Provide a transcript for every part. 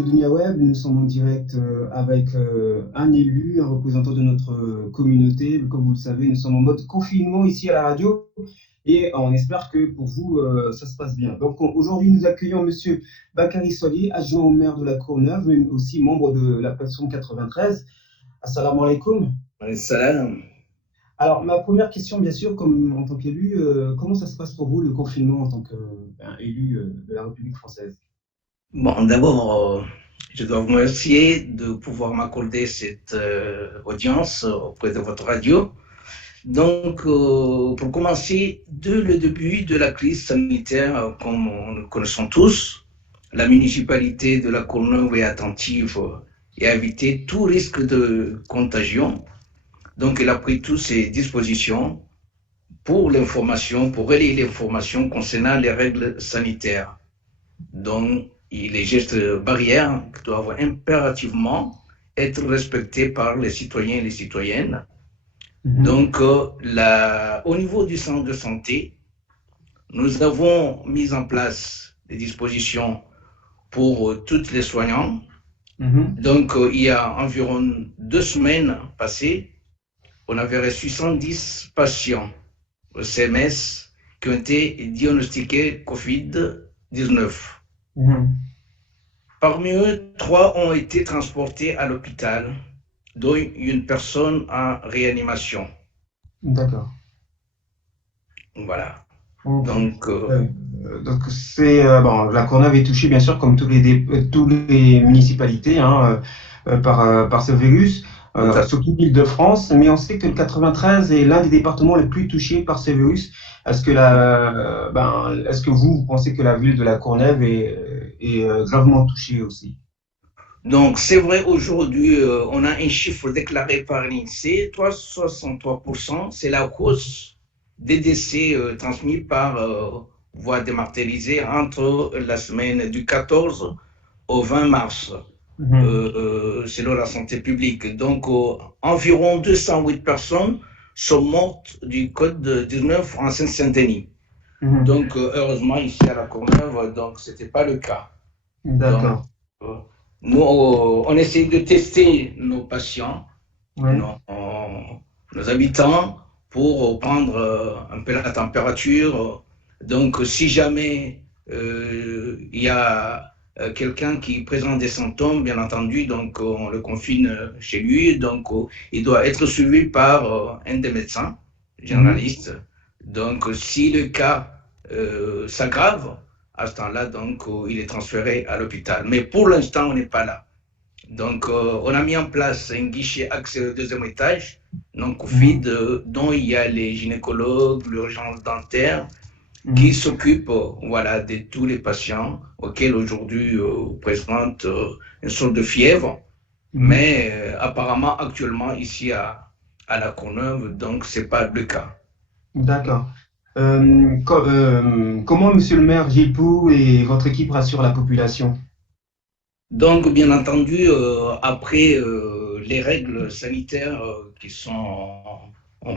de Dunia Web. Nous sommes en direct avec un élu, un représentant de notre communauté. Comme vous le savez, nous sommes en mode confinement ici à la radio et on espère que pour vous, ça se passe bien. Donc aujourd'hui, nous accueillons Monsieur Bakary Solier, adjoint au maire de la Courneuve, mais aussi membre de la plateforme 93. Assalamu alaikum. Salam. Alors, ma première question, bien sûr, comme en tant qu'élu, comment ça se passe pour vous le confinement en tant qu'élu de la République française? Bon, d'abord, je dois vous remercier de pouvoir m'accorder cette audience auprès de votre radio. Donc, pour commencer, dès le début de la crise sanitaire, comme nous connaissons tous, la municipalité de la Courneuve est attentive et a évité tout risque de contagion. Donc, elle a pris toutes ses dispositions pour l'information, pour relayer l'information concernant les règles sanitaires. Donc, les gestes barrières doivent impérativement être respectés par les citoyens et les citoyennes. Donc, au niveau du centre de santé, nous avons mis en place des dispositions pour tous les soignants. Donc, il y a environ 2 semaines passées, on avait reçu 110 patients au CMS qui ont été diagnostiqués COVID-19. Parmi eux, 3 ont été transportés à l'hôpital, dont une personne en réanimation. D'accord. Voilà. Okay. Donc c'est bon, la Courneuve est touchée bien sûr comme toutes les municipalités par ce virus, surtout l'Île-de-France, mais on sait que le 93 est l'un des départements les plus touchés par ce virus. Est-ce que vous pensez que la ville de la Courneuve est gravement touchée aussi? Donc c'est vrai, aujourd'hui on a un chiffre déclaré par l'INSEE, 63%, c'est la hausse des décès transmis par voie dématérialisée entre la semaine du 14 au 20 mars, selon la santé publique. Donc, environ 208 personnes sont mortes du Covid-19 en Seine-Saint-Denis. Donc, heureusement, ici à la Courneuve, donc, ce n'était pas le cas. D'accord. Nous, on essaie de tester nos patients, nos habitants, pour prendre un peu la température. Donc, si jamais il y a quelqu'un qui présente des symptômes, bien entendu, donc on le confine chez lui. Donc, il doit être suivi par un des médecins généralistes. Donc, si le cas s'aggrave, à ce temps-là, donc, il est transféré à l'hôpital. Mais pour l'instant, on n'est pas là. Donc, on a mis en place un guichet accès au 2e étage, non Covid, dont il y a les gynécologues, l'urgence dentaire, qui s'occupent voilà, de tous les patients auxquels aujourd'hui présentent une sorte de fièvre. Mais apparemment, actuellement, ici à la Courneuve, donc, ce n'est pas le cas. D'accord. Comment, monsieur le maire Gilles Pou et votre équipe rassurent la population? Donc, bien entendu, après les règles sanitaires qui sont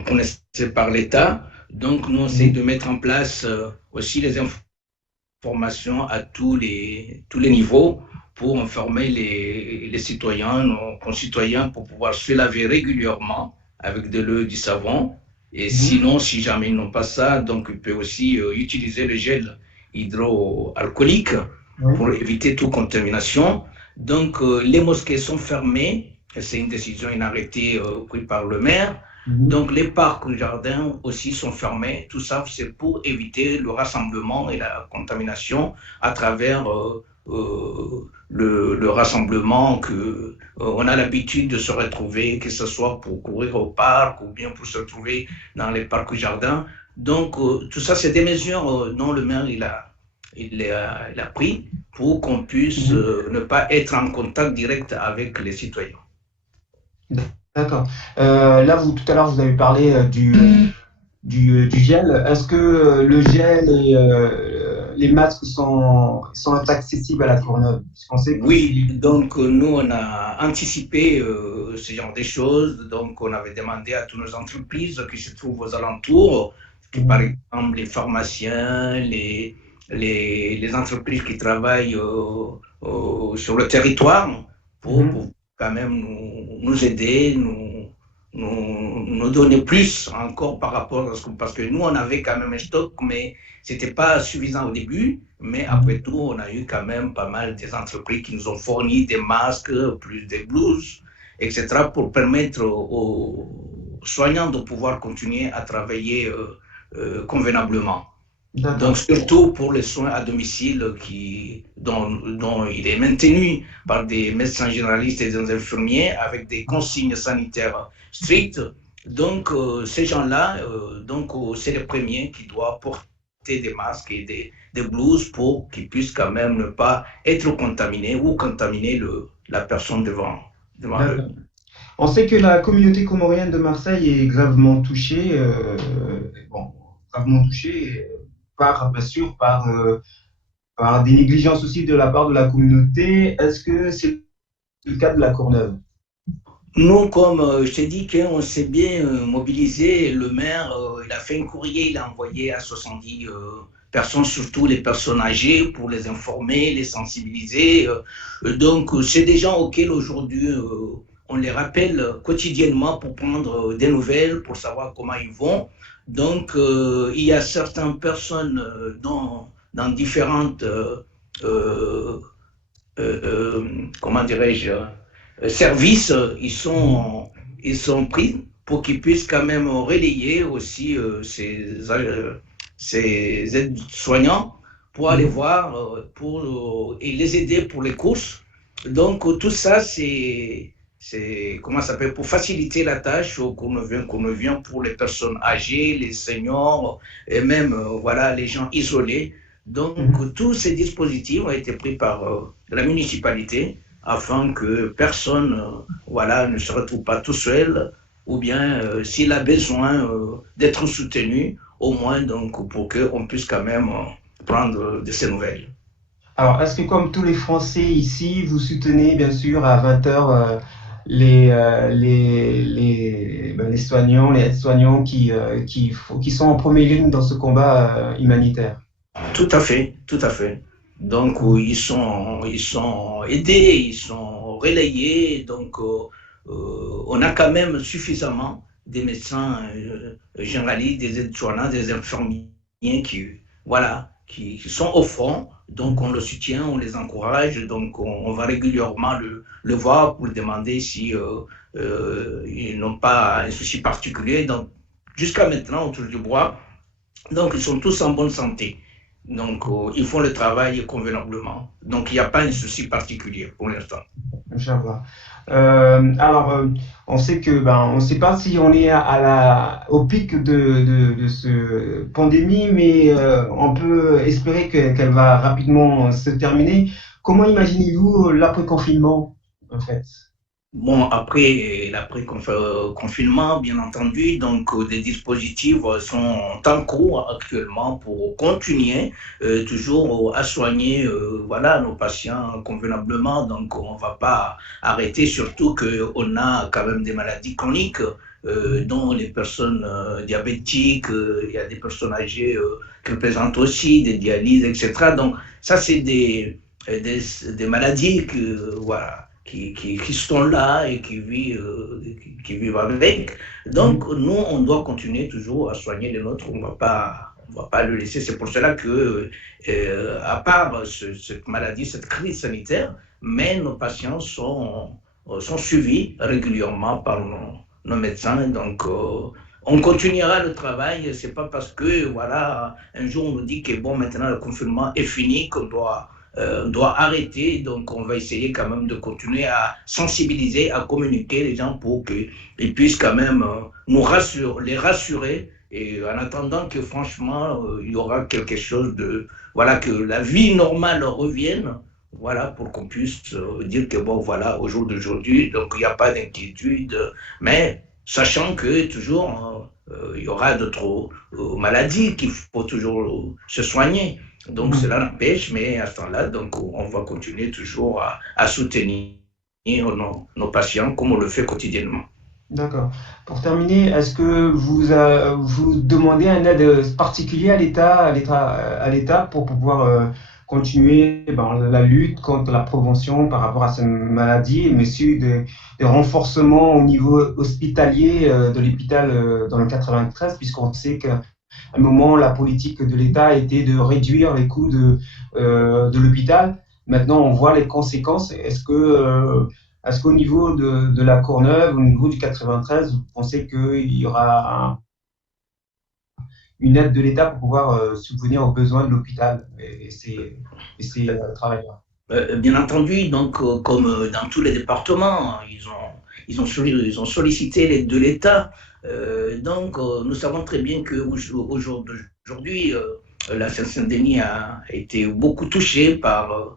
connaissées par l'État, donc nous essayons de mettre en place aussi les informations à tous les niveaux pour informer les citoyens, nos concitoyens, pour pouvoir se laver régulièrement avec de l'eau et du savon. Et sinon, si jamais ils n'ont pas ça, donc ils peuvent aussi utiliser le gel hydroalcoolique pour éviter toute contamination. Donc, les mosquées sont fermées. C'est une décision, un arrêté pris par le maire. Donc, les parcs, les jardins aussi sont fermés. Tout ça, c'est pour éviter le rassemblement et la contamination à travers le rassemblement que on a l'habitude de se retrouver, que ce soit pour courir au parc ou bien pour se retrouver dans les parcs ou jardins. Donc, tout ça, c'est des mesures dont le maire il a pris pour qu'on puisse ne pas être en contact direct avec les citoyens. D'accord. Là, tout à l'heure, vous avez parlé du gel. Est-ce que le gel et les masques sont accessibles à la Courneuve? Oui, donc nous, on a anticipé ce genre de choses. Donc, on avait demandé à toutes nos entreprises qui se trouvent aux alentours, par exemple les pharmaciens, les les entreprises qui travaillent sur le territoire pour quand même nous aider, nous donner plus encore par rapport à ce que, parce que nous, on avait quand même un stock, mais c'était pas suffisant au début. Mais après tout, on a eu quand même pas mal des entreprises qui nous ont fourni des masques, plus des blouses, etc., pour permettre aux soignants de pouvoir continuer à travailler convenablement. Donc, surtout pour les soins à domicile dont il est maintenu par des médecins généralistes et des infirmiers avec des consignes sanitaires strictes. Donc, ces gens-là, c'est les premiers qui doivent porter des masques et des blouses pour qu'ils puissent quand même ne pas être contaminés ou contaminer la personne devant eux. On sait que la communauté comorienne de Marseille est gravement touchée, bien sûr, par des négligences aussi de la part de la communauté. Est-ce que c'est le cas de la Courneuve? Nous, comme je t'ai dit qu'on s'est bien mobilisé, le maire, il a fait un courrier, il a envoyé à 70 personnes, surtout les personnes âgées, pour les informer, les sensibiliser. Donc, c'est des gens auxquels aujourd'hui on les rappelle quotidiennement pour prendre des nouvelles, pour savoir comment ils vont. Donc, il y a certaines personnes dans différentes, comment dirais-je, services, ils sont pris pour qu'ils puissent quand même relayer aussi ces aides-soignants pour aller voir et les aider pour les courses. Donc, tout ça, c'est comment ça s'appelle, pour faciliter la tâche qu'on vient pour les personnes âgées, les seniors et même voilà, les gens isolés. Donc, tous ces dispositifs ont été pris par la municipalité afin que personne ne se retrouve pas tout seul, ou bien s'il a besoin d'être soutenu, au moins donc, pour qu'on puisse quand même prendre de ces nouvelles. Alors, est-ce que comme tous les Français ici, vous soutenez bien sûr à 20h les soignants, les aides-soignants qui sont en première ligne dans ce combat humanitaire? Tout à fait, tout à fait. Donc, ils sont aidés, ils sont relayés. Donc, on a quand même suffisamment des médecins généralistes, des aides-soignants, des infirmiers qui sont au front. Donc, on le soutient, on les encourage. Donc, on va régulièrement le voir pour lui demander si ils n'ont pas un souci particulier. Donc, jusqu'à maintenant, on touche du bois. Donc, ils sont tous en bonne santé. Donc, ils font le travail convenablement. Donc, il n'y a pas un souci particulier pour l'instant. Inch'Allah. Alors, on sait que, on ne sait pas si on est au pic de ce pandémie, mais on peut espérer qu'elle va rapidement se terminer. Comment imaginez-vous l'après-confinement, en fait? Bon, après l'après-confinement, bien entendu, donc des dispositifs sont en cours actuellement pour continuer toujours à soigner nos patients convenablement. Donc, on ne va pas arrêter, surtout qu'on a quand même des maladies chroniques, dont les personnes diabétiques, il y a des personnes âgées qui présentent aussi des dialyses, etc. Donc, ça, c'est des maladies qui sont là et qui vivent avec. Donc, nous, on doit continuer toujours à soigner les nôtres. On ne va pas le laisser. C'est pour cela que, à part cette maladie, cette crise sanitaire, mais nos patients sont suivis régulièrement par nos médecins. Donc, on continuera le travail. C'est pas parce que, un jour on nous dit que bon, maintenant le confinement est fini, qu'on doit arrêter. Donc, on va essayer quand même de continuer à sensibiliser, à communiquer les gens pour qu'ils puissent quand même les rassurer. Et en attendant que, franchement, il y aura quelque chose que la vie normale revienne, pour qu'on puisse dire que, au jour d'aujourd'hui, donc il n'y a pas d'inquiétude. Mais sachant que toujours, il y aura d'autres maladies qu'il faut toujours se soigner. Donc, cela n'empêche, mais à ce temps-là, donc, on va continuer toujours à soutenir nos patients comme on le fait quotidiennement. D'accord. Pour terminer, est-ce que vous demandez un aide particulier à l'État pour pouvoir continuer la lutte contre la prévention par rapport à cette maladie, mais aussi des renforcements au niveau hospitalier de l'hôpital dans le 93, puisqu'on sait qu'à un moment, la politique de l'État était de réduire les coûts de l'hôpital. Maintenant, on voit les conséquences. Est-ce qu'au niveau de la Courneuve, au niveau du 93, vous pensez qu'il y aura une aide de l'État pour pouvoir subvenir aux besoins de l'hôpital et ses travailleurs? Bien entendu, donc, comme dans tous les départements, ils ont sollicité l'aide de l'État. Donc, nous savons très bien qu'aujourd'hui, la Seine-Saint-Denis a été beaucoup touchée par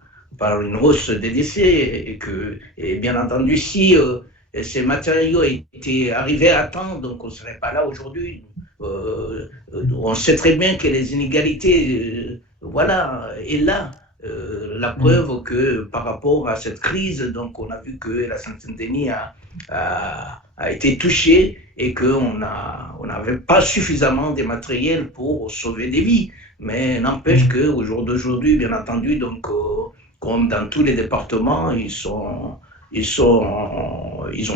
une hausse des décès et bien entendu, si ces matériaux étaient arrivés à temps, donc on ne serait pas là aujourd'hui. On sait très bien que les inégalités, voilà, est là. La preuve que par rapport à cette crise, donc on a vu que la Seine-Saint-Denis a été touchée et qu'on n'avait pas suffisamment de matériel pour sauver des vies. Mais n'empêche qu'au jour d'aujourd'hui, bien entendu, donc comme dans tous les départements, ils ont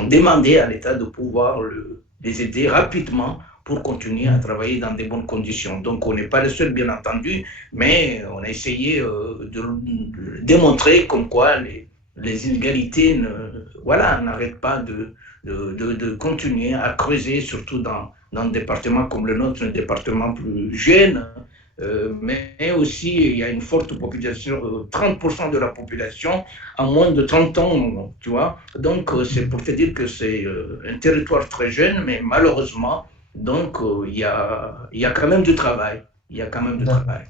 demandé à l'État de pouvoir les aider rapidement pour continuer à travailler dans de bonnes conditions. Donc on n'est pas les seuls, bien entendu, mais on a essayé de démontrer comme quoi les inégalités n'arrêtent pas de continuer à creuser, surtout dans un département comme le nôtre, un département plus jeune, mais aussi il y a une forte population, 30% de la population en moins de 30 ans, tu vois. Donc c'est pour te dire que c'est un territoire très jeune, mais malheureusement, donc, il y a quand même du travail. Il y a quand même du travail.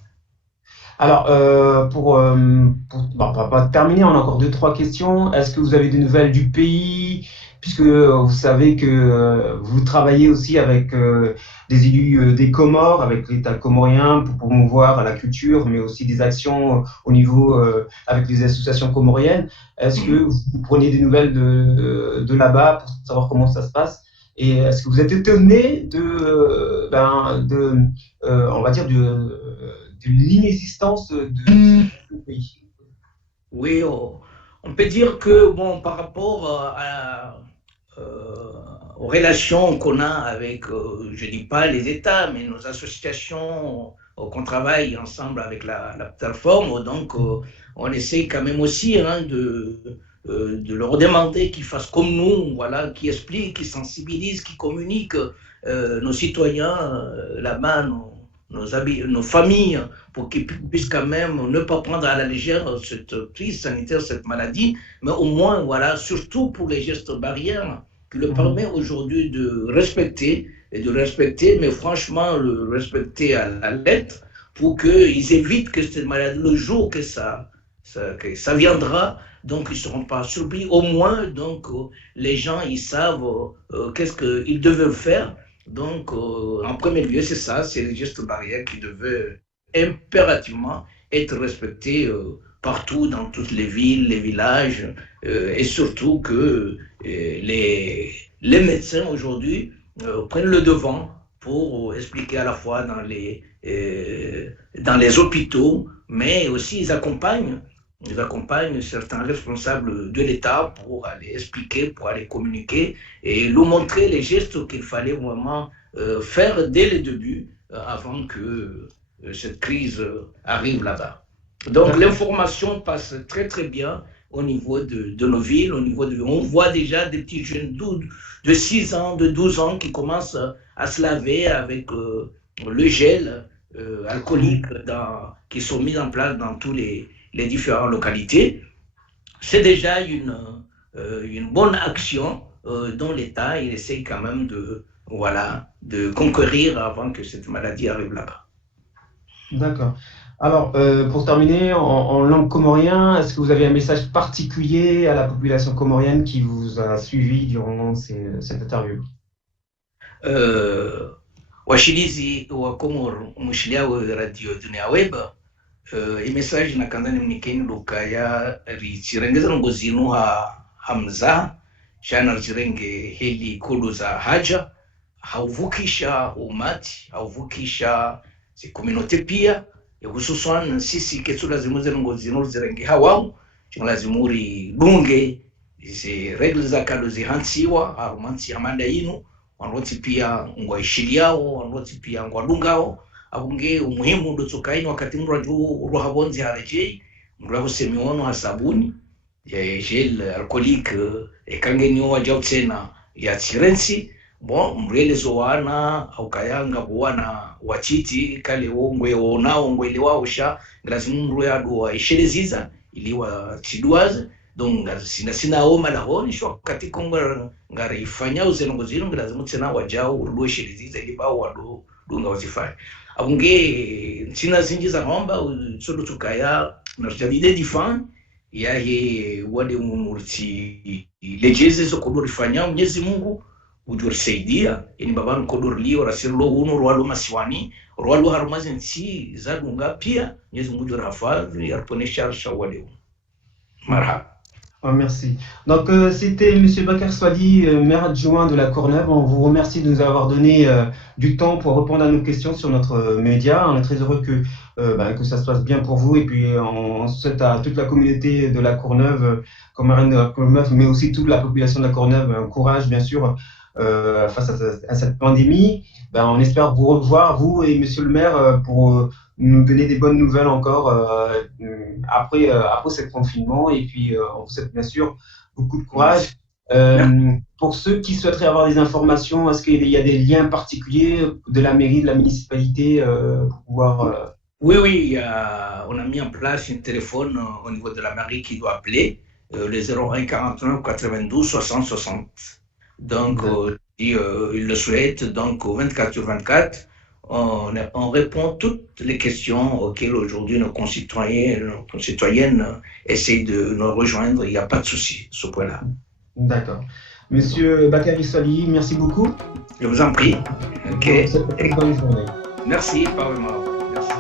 Alors, pour terminer, on a encore deux, trois questions. Est-ce que vous avez des nouvelles du pays? Puisque vous savez que vous travaillez aussi avec des élus des Comores, avec l'État comorien, pour promouvoir la culture, mais aussi des actions au niveau avec les associations comoriennes. Est-ce que vous prenez des nouvelles de là-bas pour savoir comment ça se passe? Et est-ce que vous êtes étonné on va dire, de l'inexistence de ce pays? Oui, on peut dire que, bon, par rapport aux relations qu'on a avec, je ne dis pas les États, mais nos associations, qu'on travaille ensemble avec la plateforme, donc on essaye quand même aussi de leur demander qu'ils fassent comme nous, voilà, qui expliquent, qui sensibilisent, qui communiquent nos citoyens là-bas, nos familles, pour qu'ils puissent quand même ne pas prendre à la légère cette crise sanitaire, cette maladie, mais au moins, voilà, surtout pour les gestes barrières, qui le permet aujourd'hui de respecter, mais franchement, le respecter à la lettre, pour qu'ils évitent que cette maladie, le jour que ça viendra, donc ils ne seront pas surpris. Au moins, donc, les gens, ils savent qu'est-ce qu'ils devaient faire. Donc, en premier lieu, c'est ça, c'est les gestes barrières qui devaient impérativement être respectés partout, dans toutes les villes, les villages, et surtout que les médecins aujourd'hui prennent le devant pour expliquer à la fois dans les hôpitaux, mais aussi ils accompagnent certains responsables de l'État pour aller expliquer, pour aller communiquer et nous montrer les gestes qu'il fallait vraiment faire dès le début avant que cette crise arrive là-bas. Donc l'information passe très très bien au niveau de nos villes, on voit déjà des petits jeunes de 6 ans, de 12 ans qui commencent à se laver avec le gel alcoolique qui sont mis en place dans tous les différentes localités. C'est déjà une bonne action dont l'État il essaye quand même de conquérir avant que cette maladie arrive là-bas. D'accord. Alors, pour terminer, en langue comorien, est-ce que vous avez un message particulier à la population comorienne qui vous a suivi durant cette interview? Washilizi wa Komoro mushiliawe radio dunia weba message na kandani mnikeni lukaya ri chirengeza ngozinu ha hamza shanarjirenge heli kulu za haja hauvukisha umati, hauvukisha zi communauté pia hususan sisi ketsula zimuze ngo zinurzirengi hawao lazimuri bunge zi regles za kado zihansiwa arumansi amanda inu wanoti pia ngwaishiliao wanoti pia ngwadungao abunge umuhimu dotsokaini wakati mraju ruhabonzi harejei mraju semiono hasabuni gel alcoolique ekangeni wajao tena ya tsirensi bon mrelezo wana au kayanga bwana wachiti kale wongwe onao ngwele waosha lazima mru yadu wa isheleziza iliwa tiduaze donc sina oma la honi shwa katika ngari ifanya uzengo zino lazima tena wajao urudwe isheleziza iliba wadu dunga wazifai abunge sina zinjiza ngomba sodo tukaya na jadide difan ya he wade murti lejeze zo kodorifanya Mwenyezi Mungu ujurisaidia yani babanu kodorlio rasilo uno rwalo masiwani rwalo harumazi nsi zadunga pia Mwenyezi Mungu jurafadhi yarponesha shawale marhaba. Merci. Donc c'était Monsieur Bakar Swali, maire adjoint de la Courneuve. On vous remercie de nous avoir donné du temps pour répondre à nos questions sur notre média. On est très heureux que ça se passe bien pour vous et puis on souhaite à toute la communauté de la Courneuve, comme marraine de la Courneuve, mais aussi toute la population de la Courneuve, un courage bien sûr face à cette pandémie. On espère vous revoir, vous et Monsieur le maire, pour nous donner des bonnes nouvelles encore après ce confinement. Et puis, on vous souhaite bien sûr beaucoup de courage. Pour ceux qui souhaiteraient avoir des informations, est-ce qu'il y a des liens particuliers de la mairie, de la municipalité pour pouvoir... Oui, on a mis en place un téléphone au niveau de la mairie qui doit appeler le 01 49 92 60 60. Donc, si il le souhaite, donc au 24/24, on répond toutes les questions auxquelles aujourd'hui nos concitoyennes essayent de nous rejoindre. Il n'y a pas de souci sur ce point-là. D'accord. Monsieur Bakary Swali, merci beaucoup. Je vous en prie. Ok. Bonne journée. Merci, pas vraiment. Merci.